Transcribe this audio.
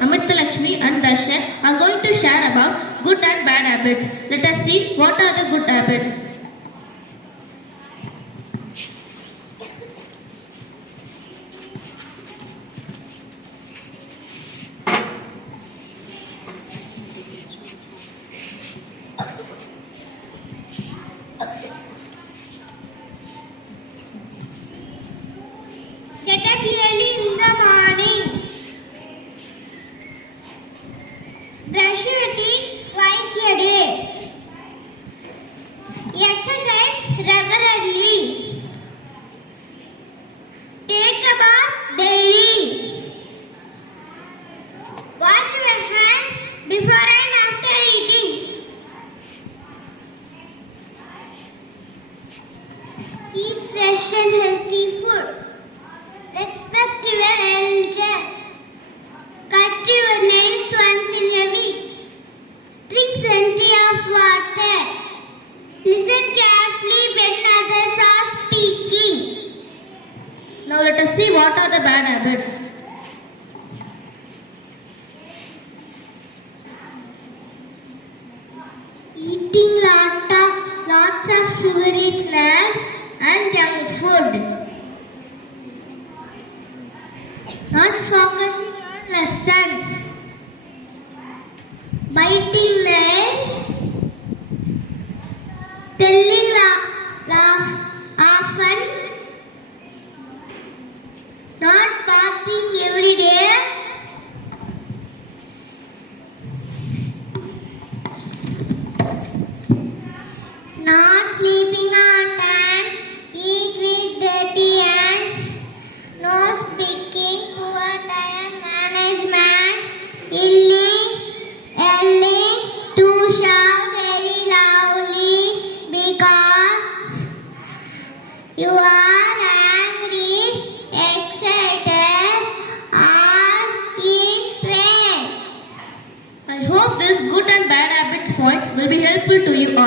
Amritalakshmi and Darshan are going to share about good and bad habits. Let us see what are the good habits. Get up early in the morning. Brush your teeth twice a day. Exercise regularly. Take a bath daily. Wash your hands before and after eating. Eat fresh and healthy food. Respect your elders. Cut your nails once in a week. Drink plenty of water. Listen carefully when others are speaking. Now let us see what are the bad habits. Eating lots of sugary snacks and junk food. Not focusing on lessons. Biting nails. Telling often. Not barking every day. Not sleeping on time. Eat with dirty hands. No speaking, poor time management, yelling to shout very loudly because you are angry, excited, or in pain. I hope this good and bad habits points will be helpful to you